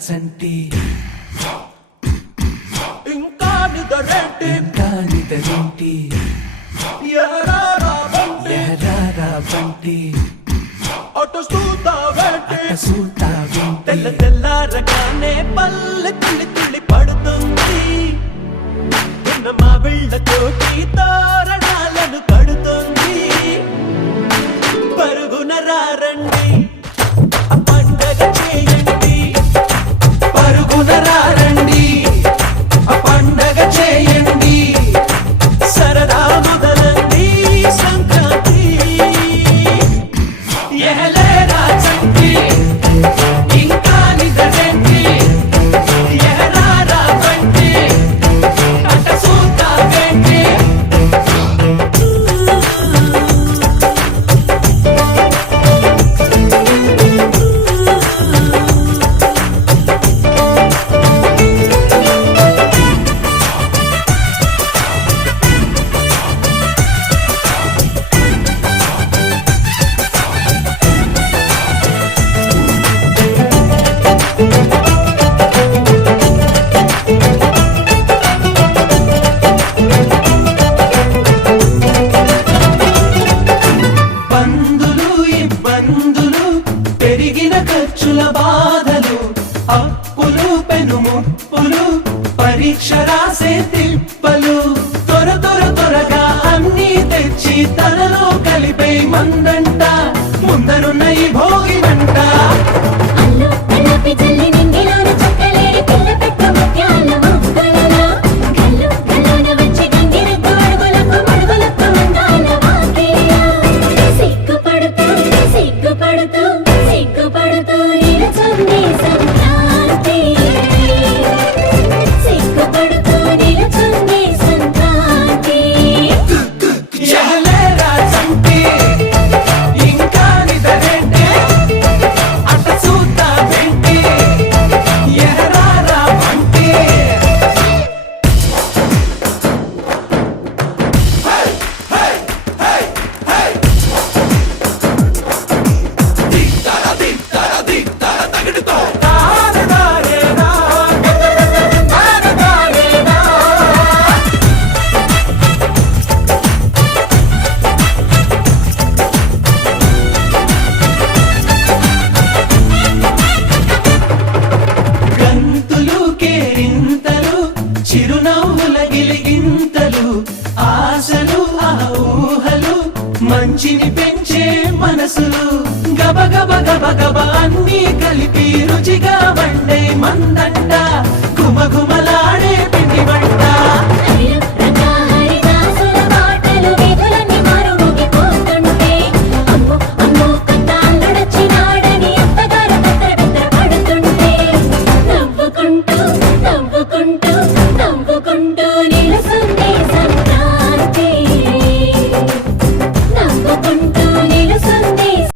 చంటి ఇంకా నిదరేంటి ఎహరారా బంటి అటు చూస్తావేంటి తెల్ల తెల్లారగానే పల్లె తుళ్ళి తుళ్ళి పడుతుంది నిన్న మా వీళ్ళతోటి తోరణాలను కడుతుంది పరుగున రారండి పండగ చేయండి పరుగున రారండి పండగ చేయండి సరదా మొదలండి సంక్రాంతి ఎహలేరా చంటి ఇంకా నిదరేంటి ఎహరారా బంటి అట చూస్తావేంటి బంధులు ఇబ్బందులు పెరిగిన ఖర్చుల బాధలు అప్పులు పెనుముప్పులు పరీక్ష రాసే తిప్పలు త్వరగా అన్నీ తెచ్చి తనలో కలిపే మందంట ముందరున్న ఈ భోగినంట ఎహలేరా చంటి ఇంకా నిదరేంటి అట చూస్తావేంటి ఎహరారా బంటి గంతులు కేరింతలు చిరునవ్వుల గిలిగింతలు ఆశలు ఆ ఊహలు మంచిని పెంచే మనసులు గబగబ అన్నీ కలిపి రుచిగా వండే మందంట గుమగుమలాడే పిండి వంట నవ్వుకుంటూ